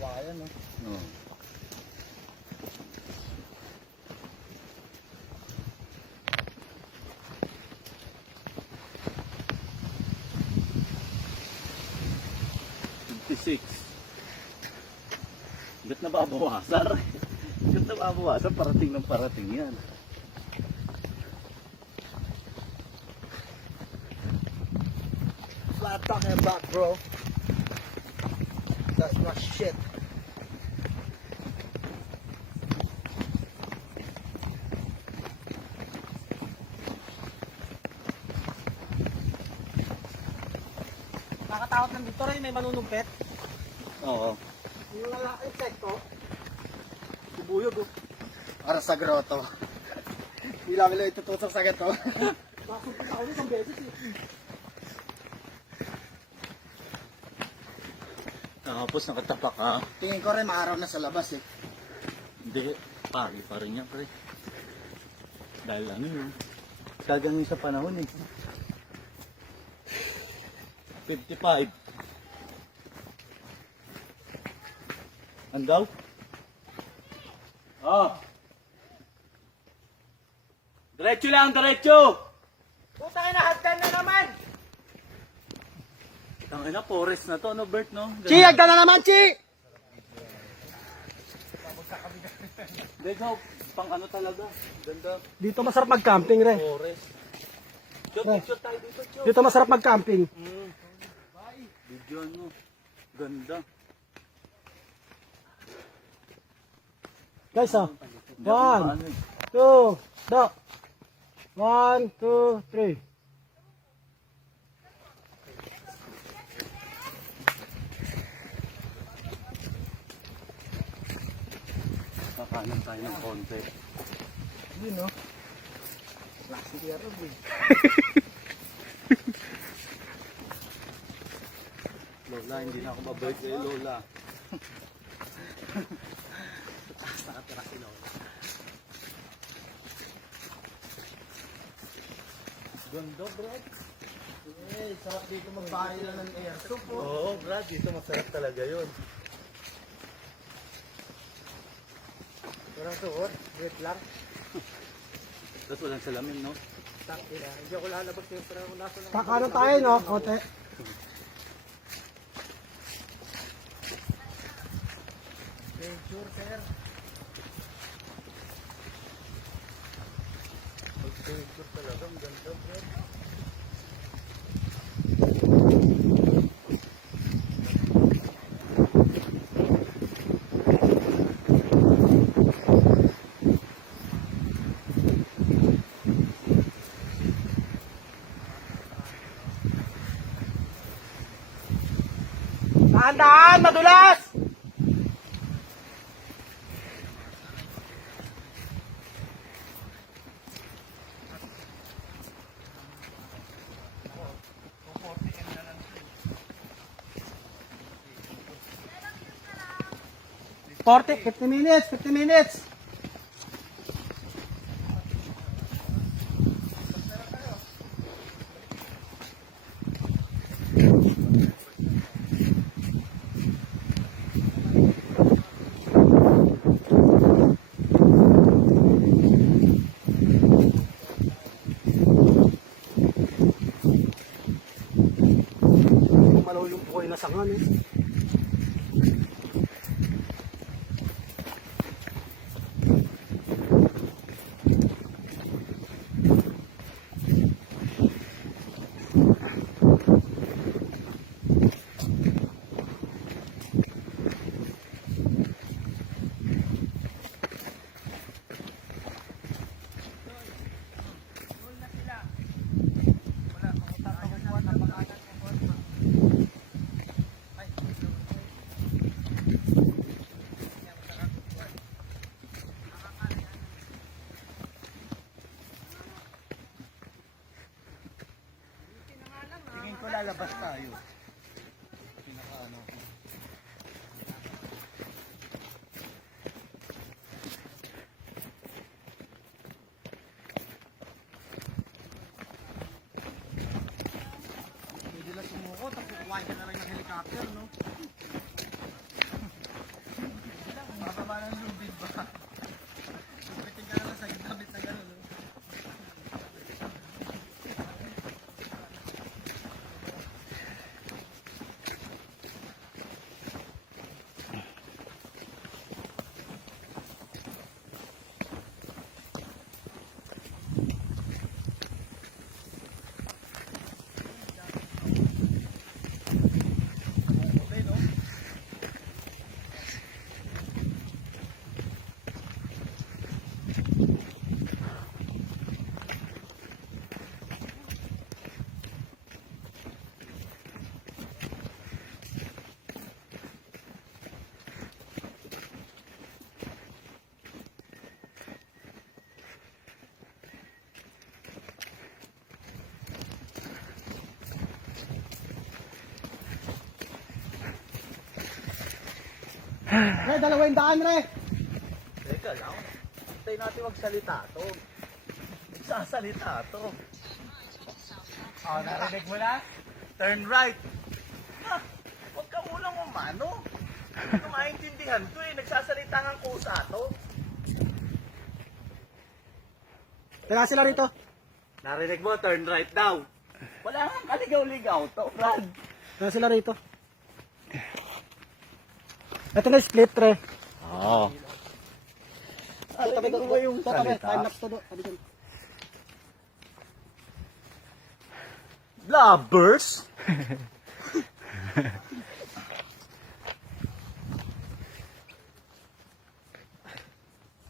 kawayan, no? Oo. Ba't nababawasan? Ba't nababawasan? Parating ng parating yan. What I'm talking about, bro? That's not shit. Nakatakot ng dito rin, may manunumpet. Oo. Yung insekto, bubuyog, oh. Para sa grotto. Hindi lang nila itutusok sa gato. Nakasumpit ako ng isang beses, eh. Tapos nakatapak ka. Tingin ko rin, maaraw na sa labas, eh. Hindi. Pagi pa rin yan, pre. Dahil ano yun. Gaganong sa panahon eh. 55. Andaw? Oh. Diretso lang, diretso! Puta ka na, hagdan na naman! Tangina, forest na to, no, Bert, no? Chi, hagdan na naman, Chi! Hindi, go. Pang ano talaga. Ganda. Dito masarap mag-camping, re. Forest. Chot, picture tayo dito, Chot. Dito masarap mag-camping. Video ano. Ganda. Guys, oh. Hindi ako 1, maano eh. 2, do. 1, 2, 3. Kakanan tayo ng konti. Yun, no? Classic Arab, eh. Lola, hindi na ako mabait kay Lola. Nakatira si Lola. Ganda, bro. Eh, sarap dito magbahay lang ng air soup, oh. Oo, Brad, dito masarap talaga yun. Walang suot, wait lang. Tapos walang salamin, no? Tangina, hindi ako lalabas yung pero nasa lang. Kakano tayo, no? Kote. Sure, sir. Mag-picture talaga, ang ganda, Brad. Dahan-dahan, madulas! Forty, 50 minutes, 50 minutes. Malaw yung buhay na sangan, eh. Tingin ko lalabas tayo. Pinaka ano. Pwede lang sumuko, tapos kukuhain ka na lang ng helicopter, no? Re, dalawa yung daan, Re. Teka lang. Tayo natin wag salita to. Nagsasalita to. Narinig mo na? Turn right. Huwag ka munang umano. Hindi ko maintindihan to eh. Nagsasalita ng kusa to. Tara sila rito. Narinig mo, turn right daw. Wala kang kaligaw-ligaw to, Brad. Tara sila rito. Ito na split, Re. Oo. Narinig mo yung Tatabi, salita. time lapse to do. Tabi dyan. Lovers?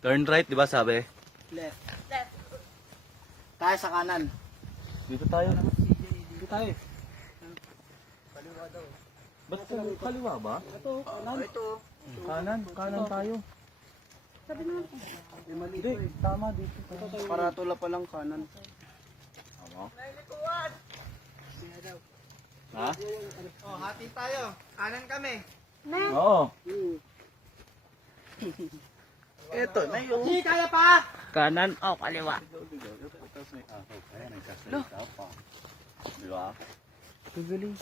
Turn right, di ba sabi? Left. Tayo sa kanan. Dito tayo. Dito tayo. Ba't kaliwa ba? Ito, kanan. Ito. Kanan tayo. Hindi, tama dito. Paratula pa lang kanan. Nailikuan. Ha? Oh, hati tayo. Kanan kami. Oo. Ito na yung... Hindi, kaya pa! Kanan o kaliwa. Tapos may aso. Kaya nagsasalita pa. Di ba? Galing.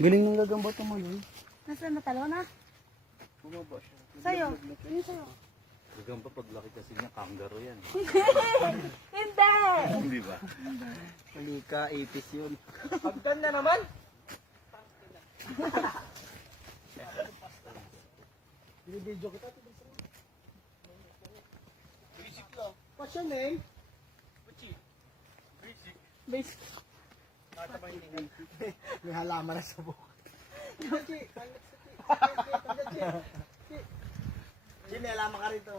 Galing ng gagambot mo yun. Nasaan matalo na? Sa'yo. Yun sa'yo. Hanggang pa paglaki kasi niya, kangaroo yan. Hindi! Hindi ba? Halika, ipis yun. Pagdan na naman. Binibidyo kita. What's your name? Base. May halaman na sa buhok. Jimmy, alam ka rito.